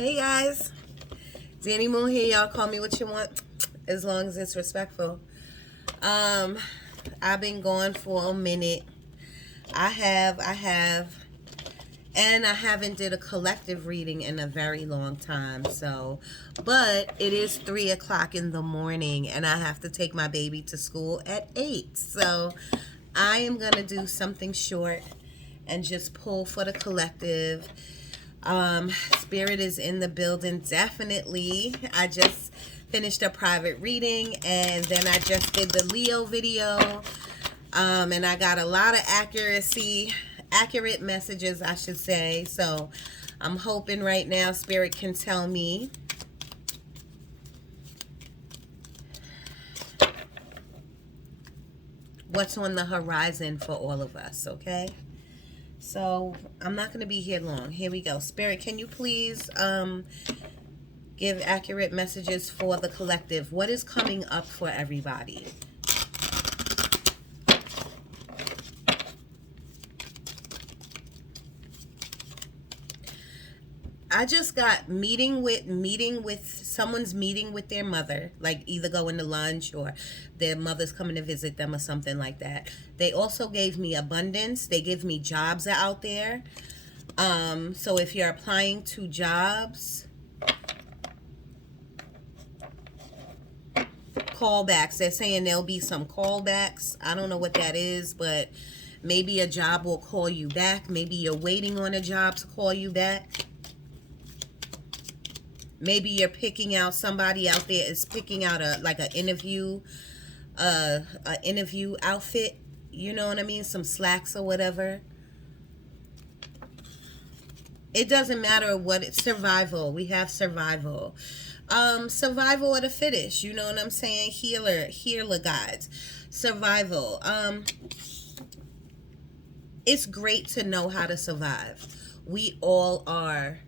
Hey guys, Danni Moon here. Y'all call me what you want, as long as it's respectful. Um, I've been gone for a minute. I have, and I haven't did a collective reading in a very long time. So, but it is 3 o'clock in the morning, and I have to take my baby to school at 8. So, I am gonna do something short and just pull for the collective. Spirit is in the building, definitely. I just finished a private reading, and then I just did the Leo video. And I got a lot of accurate messages, I should say. So I'm hoping right now Spirit can tell me what's on the horizon for all of us, okay? So I'm not going to be here long. Here we go. Spirit, can you please give accurate messages for the collective? What is coming up for everybody? I just got meeting with someone's meeting with their mother, like either going to lunch or their mother's coming to visit them or something like that. They also gave me abundance. They give me jobs out there. So if you're applying to jobs, callbacks. They're saying there'll be some callbacks. I don't know what that is, but maybe a job will call you back. Maybe you're waiting on a job to call you back. Maybe you're picking out, somebody out there is picking out an interview, interview outfit. You know what I mean? Some slacks or whatever. It doesn't matter what it's survival. We have survival. Survival of the fittest. You know what I'm saying? Healer guides. Survival. It's great to know how to survive. We all are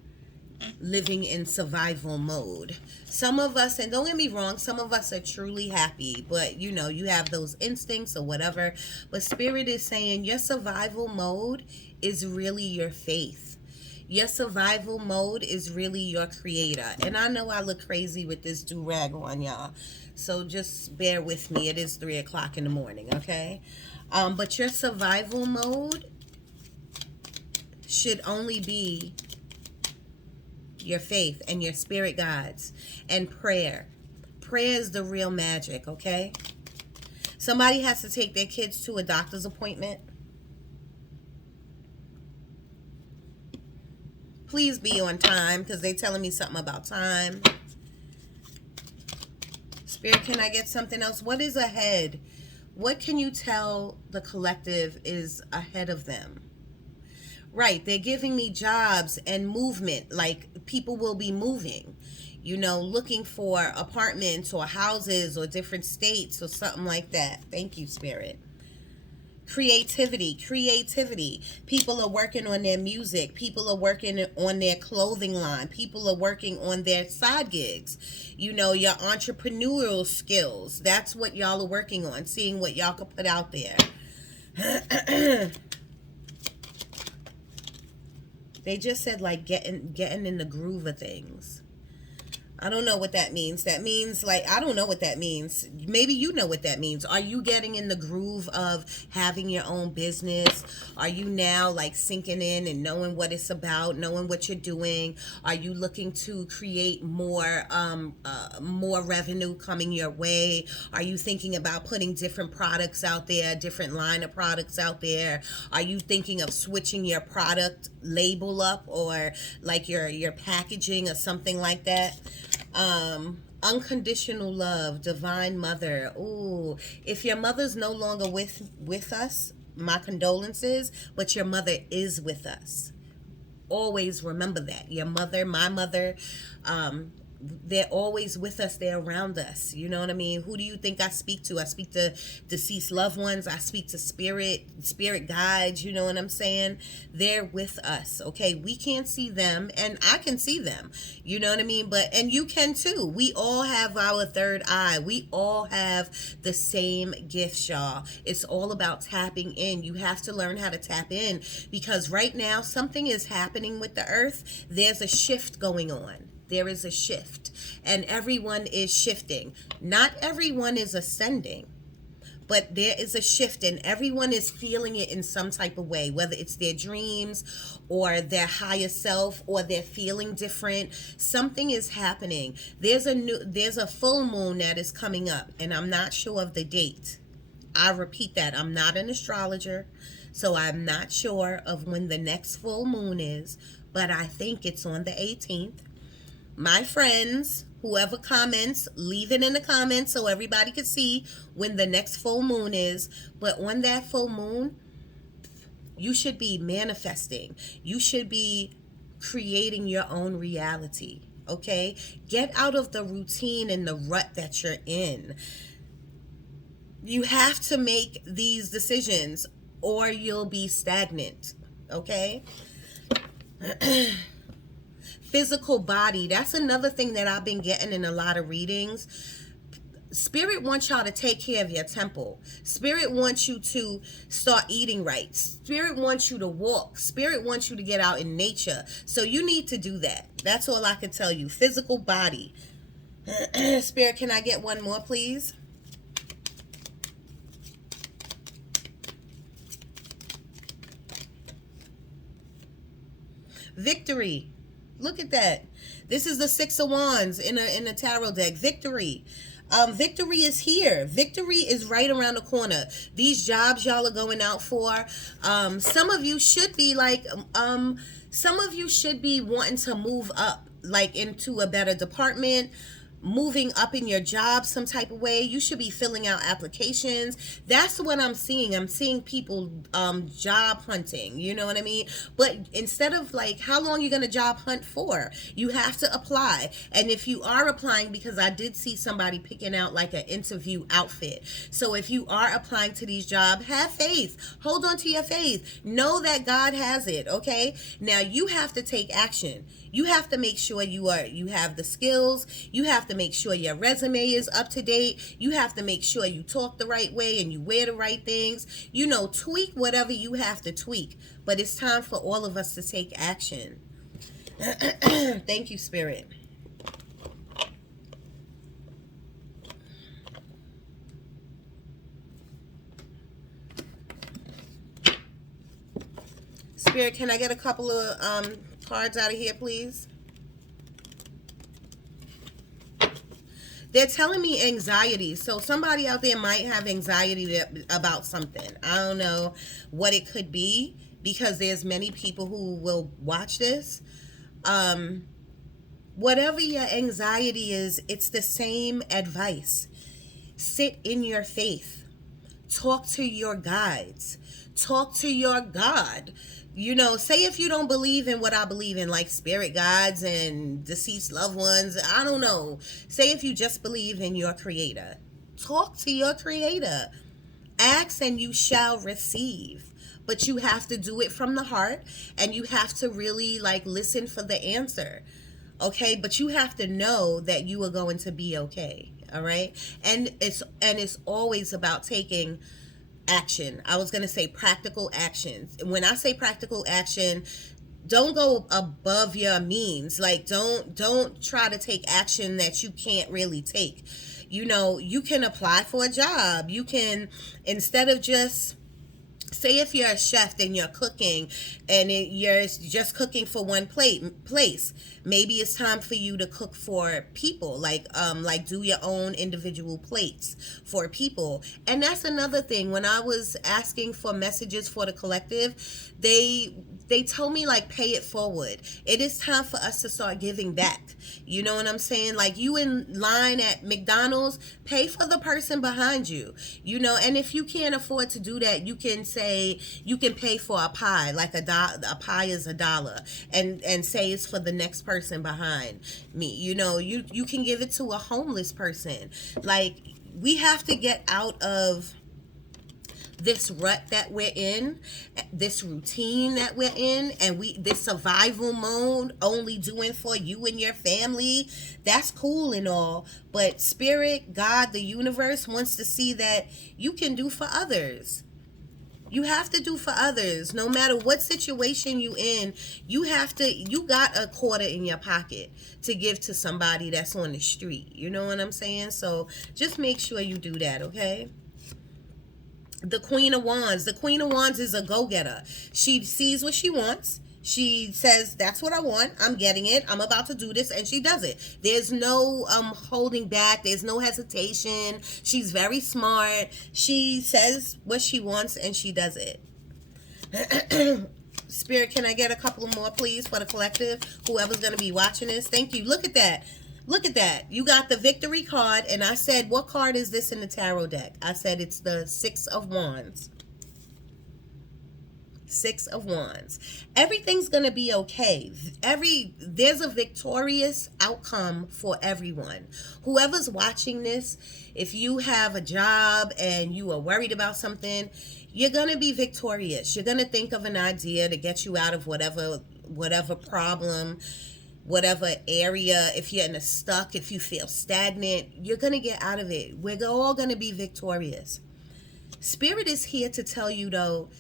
living in survival mode. Some of us, and don't get me wrong, some of us are truly happy, but you know, you have those instincts or whatever. But Spirit is saying your survival mode is really your faith. Your survival mode is really your creator. And I know I look crazy with this do-rag on, y'all, so just bear with me. It is 3 o'clock in the morning, okay? But your survival mode should only be your faith and your spirit guides and prayer. Prayer is the real magic, okay? Somebody has to take their kids to a doctor's appointment. Please be on time, because they're telling me something about time. Spirit, can I get something else? What is ahead? What can you tell the collective is ahead of them? Right, they're giving me jobs and movement, like people will be moving, you know, looking for apartments or houses or different states or something like that. Thank you, Spirit. Creativity. People are working on their music. People are working on their clothing line. People are working on their side gigs. You know, your entrepreneurial skills. That's what y'all are working on, seeing what y'all can put out there. They just said like getting in the groove of things. I don't know what that means. That means like, I don't know what that means. Maybe you know what that means. Are you getting in the groove of having your own business? Are you now like sinking in and knowing what it's about, knowing what you're doing? Are you looking to create more revenue coming your way? Are you thinking about putting different products out there, different line of products out there? Are you thinking of switching your product label up, or like your packaging or something like that? Unconditional love, divine mother. Ooh, if your mother's no longer with us, my condolences, but your mother is with us. Always remember that. Your mother, my mother, they're always with us, they're around us. You know what I mean? Who do you think I speak to? I speak to deceased loved ones, I speak to spirit guides. You know what I'm saying? They're with us. Okay, we can't see them, and I can see them. You know what I mean? But and you can too. We all have our third eye. We all have the same gifts, y'all. It's all about tapping in. You have to learn how to tap in, because right now something is happening with the earth. There's a shift going on. There is a shift, and everyone is shifting. Not everyone is ascending, but there is a shift, and everyone is feeling it in some type of way, whether it's their dreams or their higher self, or they're feeling different. Something is happening. There's a full moon that is coming up, and I'm not sure of the date. I repeat that, I'm not an astrologer, so I'm not sure of when the next full moon is, but I think it's on the 18th. My friends, whoever comments, leave it in the comments so everybody can see when the next full moon is. But on that full moon, you should be manifesting. You should be creating your own reality. Okay? Get out of the routine and the rut that you're in. You have to make these decisions or you'll be stagnant. Okay? Physical body, that's another thing that I've been getting in a lot of readings. Spirit wants y'all to take care of your temple. Spirit wants you to start eating right. Spirit wants you to walk. Spirit wants you to get out in nature. So you need to do that. That's all I can tell you. Physical body. Spirit, can I get one more, please? Victory. Look at that. This is the Six of Wands in a tarot deck. Victory. Victory is here. Victory is right around the corner. These jobs y'all are going out for. Some of you should be like, some of you should be wanting to move up, like into a better department, moving up in your job some type of way. You should be filling out applications. That's what I'm seeing. I'm seeing people job hunting, you know what I mean? But instead of like, how long are you going to job hunt for? You have to apply. And if you are applying, because I did see somebody picking out like an interview outfit. So if you are applying to these jobs, have faith. Hold on to your faith. Know that God has it, okay? Now you have to take action. You have to make sure you have the skills. You have to make sure your resume is up to date. You have to make sure you talk the right way and you wear the right things. You know, tweak whatever you have to tweak. But it's time for all of us to take action. Thank you, Spirit. Spirit, can I get a couple of cards out of here, please? They're telling me anxiety. So somebody out there might have anxiety about something. I don't know what it could be, because there's many people who will watch this. Whatever your anxiety is, it's the same advice. Sit in your faith. Talk to your guides. Talk to your God. You know, say if you don't believe in what I believe in, like spirit guides and deceased loved ones, I don't know. Say if you just believe in your creator. Talk to your creator. Ask and you shall receive. But you have to do it from the heart, and you have to really like listen for the answer. Okay? But you have to know that you are going to be okay. All right? And it's always about taking action. I was going to say practical actions. When I say practical action, don't go above your means. Like don't try to take action that you can't really take. You know, you can apply for a job. You can, instead of just, say if you're a chef and you're cooking and you're just cooking for one place, maybe it's time for you to cook for people, like do your own individual plates for people. And that's another thing. When I was asking for messages for the collective, they they told me like pay it forward. It is time for us to start giving back. You know what I'm saying? Like you in line at McDonald's, pay for the person behind you. You know, and if you can't afford to do that, you can say you can pay for a pie, like a pie is $1, and say it's for the next person behind me. You know, you can give it to a homeless person. Like we have to get out of this rut that we're in, this routine that we're in, and this survival mode, only doing for you and your family. That's cool and all, but spirit, God, the universe wants to see that you can do for others. You have to do for others. No matter what situation you in, you got a quarter in your pocket to give to somebody that's on the street. You know what I'm saying? So just make sure you do that, okay? The Queen of Wands. The Queen of Wands is a go-getter. She sees what she wants. She says, that's what I want. I'm getting it. I'm about to do this. And she does it. There's no holding back. There's no hesitation. She's very smart. She says what she wants and she does it. Spirit, can I get a couple more, please, for the collective? Whoever's going to be watching this. Thank you. Look at that. Look at that. You got the victory card, and I said, what card is this in the tarot deck? I said it's the Six of Wands. Six of Wands. Everything's going to be okay. There's a victorious outcome for everyone. Whoever's watching this, if you have a job and you are worried about something, you're going to be victorious. You're going to think of an idea to get you out of whatever problem, whatever area. If you're in a stuck, if you feel stagnant, you're going to get out of it. We're all going to be victorious. Spirit is here to tell you, though,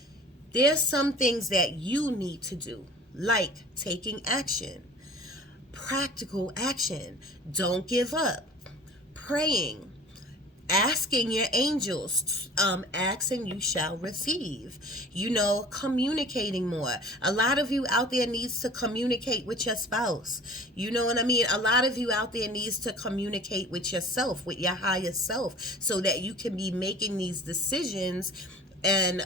there's some things that you need to do, like taking action, practical action. Don't give up. Praying, asking your angels, ask and you shall receive. You know, communicating more. A lot of you out there needs to communicate with your spouse. You know what I mean? A lot of you out there needs to communicate with yourself, with your higher self, so that you can be making these decisions and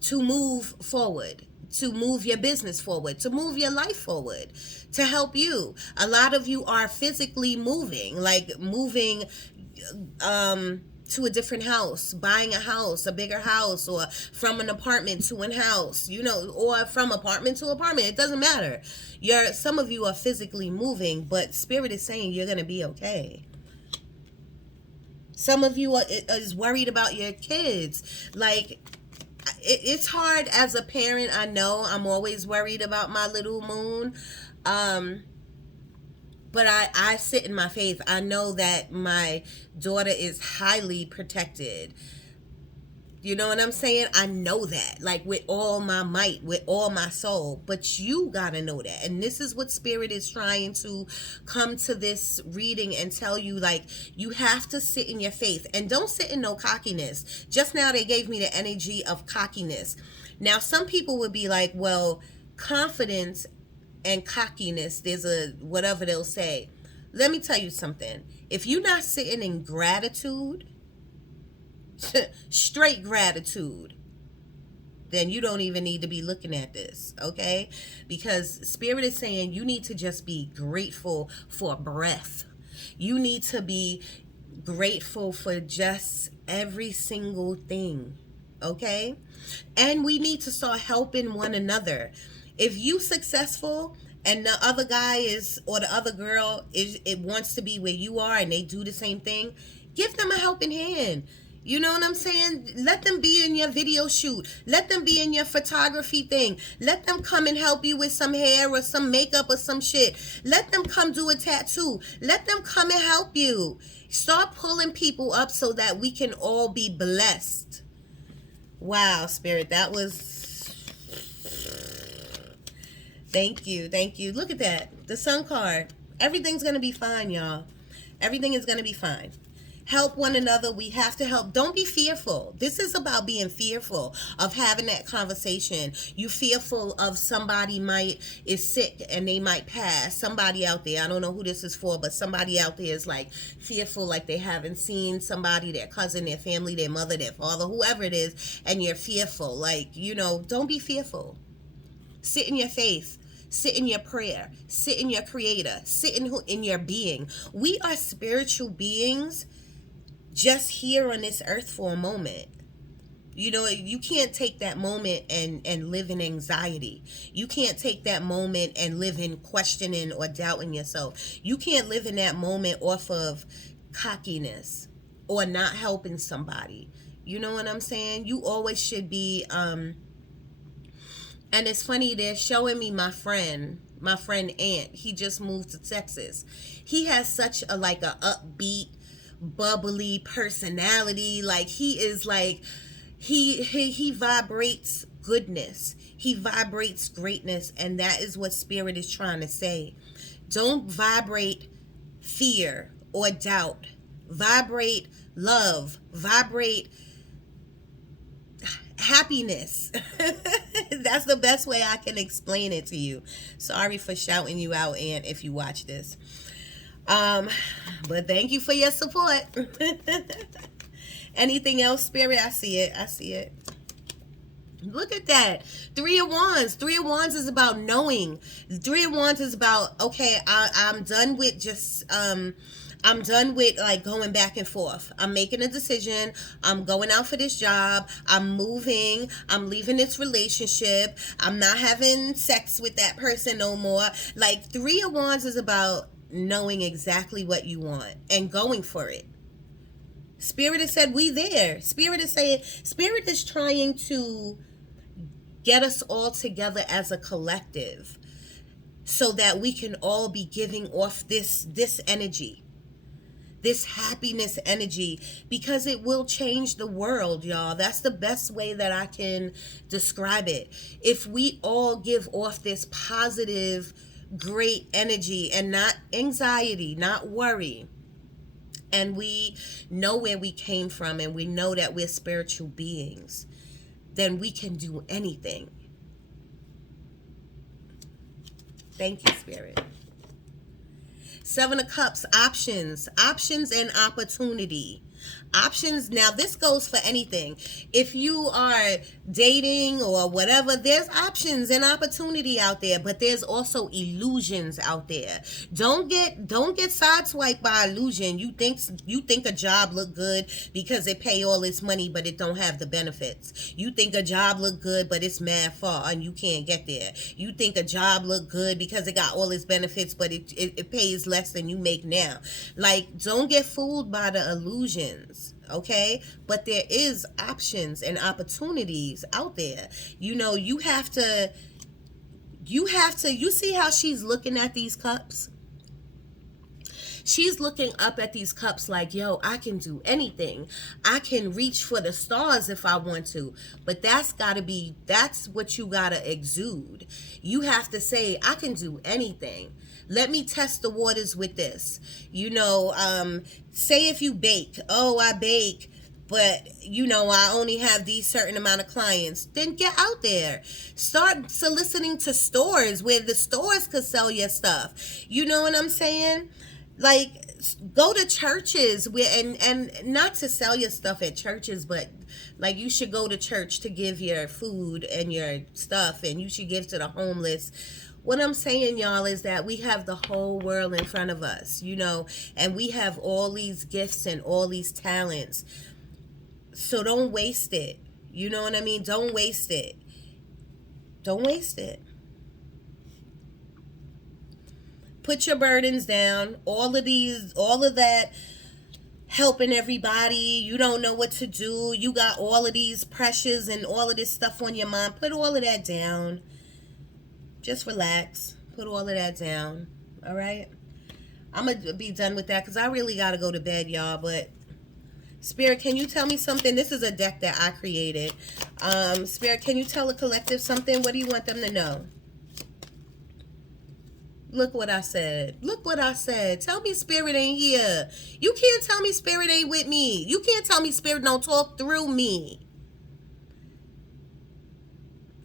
to move forward, to move your business forward, to move your life forward, to help you. A lot of you are physically moving, like moving to a different house, buying a house, a bigger house, or from an apartment to a house, you know, or from apartment to apartment. It doesn't matter. Some of you are physically moving, but Spirit is saying you're going to be okay. Some of you is worried about your kids. Like, it's hard as a parent. I know I'm always worried about my little moon. But I sit in my faith. I know that my daughter is highly protected. You know what I'm saying? I know that, like, with all my might, with all my soul. But you gotta know that. And this is what Spirit is trying to come to this reading and tell you. Like, you have to sit in your faith. And don't sit in no cockiness. Just now they gave me the energy of cockiness. Now, some people would be like, well, confidence and cockiness, there's a whatever they'll say. Let me tell you something. If you're not sitting in gratitude, straight gratitude, then you don't even need to be looking at this, okay? Because Spirit is saying you need to just be grateful for breath. You need to be grateful for just every single thing, okay? And we need to start helping one another. If you successful and the other guy is, or the other girl it wants to be where you are and they do the same thing, give them a helping hand. You know what I'm saying? Let them be in your video shoot. Let them be in your photography thing. Let them come and help you with some hair or some makeup or some shit. Let them come do a tattoo. Let them come and help you. Start pulling people up so that we can all be blessed. Wow, Spirit, that was... Thank you. Thank you. Look at that. The Sun card. Everything's going to be fine, y'all. Everything is going to be fine. Help one another. We have to help. Don't be fearful. This is about being fearful of having that conversation. You fearful of somebody is sick and they might pass. Somebody out there, I don't know who this is for, but somebody out there is like fearful, like they haven't seen somebody, their cousin, their family, their mother, their father, whoever it is, and you're fearful. Like, you know, don't be fearful. Sit in your faith. Sit in your prayer. Sit in your creator. Sit in your being. We are spiritual beings just here on this earth for a moment. You know, you can't take that moment and live in anxiety. You can't take that moment and live in questioning or doubting yourself. You can't live in that moment off of cockiness or not helping somebody. You know what I'm saying? You always should be, and it's funny, they're showing me my friend Ant. He just moved to Texas. He has such a like a upbeat, bubbly personality. Like he is like he vibrates goodness. He vibrates greatness, and that is what spirit is trying to say. Don't vibrate fear or doubt. Vibrate love. Vibrate happiness. That's the best way I can explain it to you. Sorry for shouting you out, Aunt, if you watch this. But thank you for your support. Anything else, Spirit? I see it. I see it. Look at that. Three of Wands. Three of Wands is about knowing. Three of Wands is about, okay, I'm done with just, I'm done with like going back and forth. I'm making a decision. I'm going out for this job. I'm moving. I'm leaving this relationship. I'm not having sex with that person no more. Like Three of Wands is about knowing exactly what you want and going for it. Spirit has said we there. Spirit is saying, Spirit is trying to get us all together as a collective so that we can all be giving off this energy, this happiness energy, because it will change the world, y'all. That's the best way that I can describe it. If we all give off this positive, great energy and not anxiety, not worry, and we know where we came from and we know that we're spiritual beings, then we can do anything. Thank you, Spirit. Seven of Cups, options and opportunity. Options. Now this goes for anything. If you are dating or whatever, there's options and opportunity out there, but there's also illusions out there. Don't get sideswiped by illusion. You think a job look good because it pay all this money but it don't have the benefits. You think a job look good but it's mad far and you can't get there. You think a job look good because it got all its benefits but it pays less than you make now. Like, don't get fooled by the illusions. Okay, but there is options and opportunities out there. You know, you see how she's looking at these cups? She's looking up at these cups like, yo, I can do anything. I can reach for the stars if I want to. But that's what you gotta exude. You have to say, I can do anything. Let me test the waters with this. You know, say if you bake, oh, I bake, but you know, I only have these certain amount of clients. Then get out there. Start soliciting to stores where the stores could sell your stuff. You know what I'm saying? Like, go to churches where, and not to sell your stuff at churches, but like you should go to church to give your food and your stuff, and you should give to the homeless. What I'm saying, y'all, is that we have the whole world in front of us, you know, and we have all these gifts and all these talents. So don't waste it. You know what I mean? Don't waste it. Don't waste it. Put your burdens down. All of that helping everybody. You don't know what to do. You got all of these pressures and all of this stuff on your mind. Put all of that down. Just relax. Put all of that down. All right? I'm going to be done with that because I really got to go to bed, y'all. But Spirit, can you tell me something? This is a deck that I created. Spirit, can you tell the collective something? What do you want them to know? Look what I said. Look what I said. Tell me Spirit ain't here. You can't tell me Spirit ain't with me. You can't tell me Spirit don't talk through me.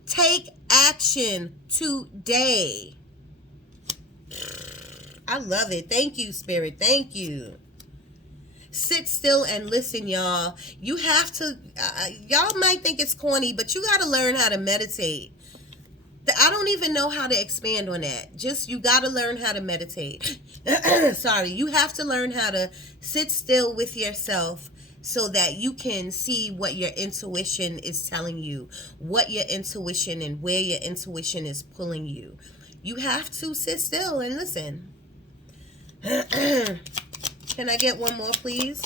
Take action today. I love it. Thank you, Spirit. Thank you. Sit still and listen, y'all. You have to, y'all might think it's corny, but you got to learn how to meditate. I don't even know how to expand on that. Just you got to learn how to meditate. Sorry, you have to learn how to sit still with yourself so that you can see what your intuition is telling you, what your intuition and where your intuition is pulling you. You have to sit still and listen. Can I get one more, please?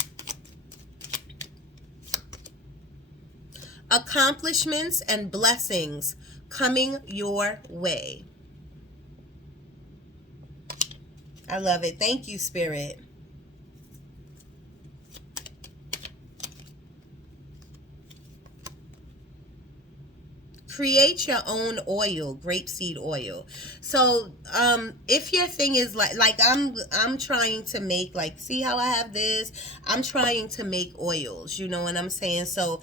Accomplishments and blessings coming your way. I love it. Thank you, Spirit. Create your own oil, grapeseed oil. So if your thing is like I'm trying to make, like, see how I have this, I'm trying to make oils, you know what I'm saying? So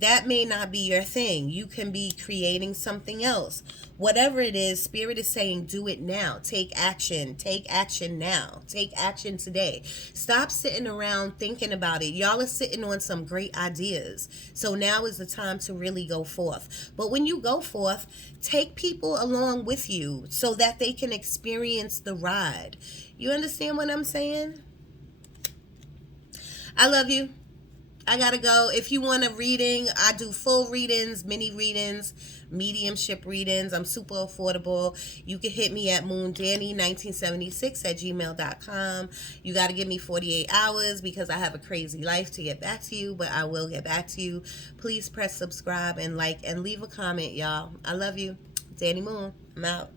that may not be your thing. You can be creating something else. Whatever it is, Spirit is saying, do it now. Take action. Take action now. Take action today. Stop sitting around thinking about it. Y'all are sitting on some great ideas. So now is the time to really go forth. But when you go forth, take people along with you so that they can experience the ride. You understand what I'm saying? I love you. I gotta go. If you want a reading, I do full readings, mini readings, mediumship readings. I'm super affordable. You can hit me at moondanny1976@gmail.com. You gotta give me 48 hours because I have a crazy life to get back to you, but I will get back to you. Please press subscribe and like and leave a comment, y'all. I love you. Danni Moon. I'm out.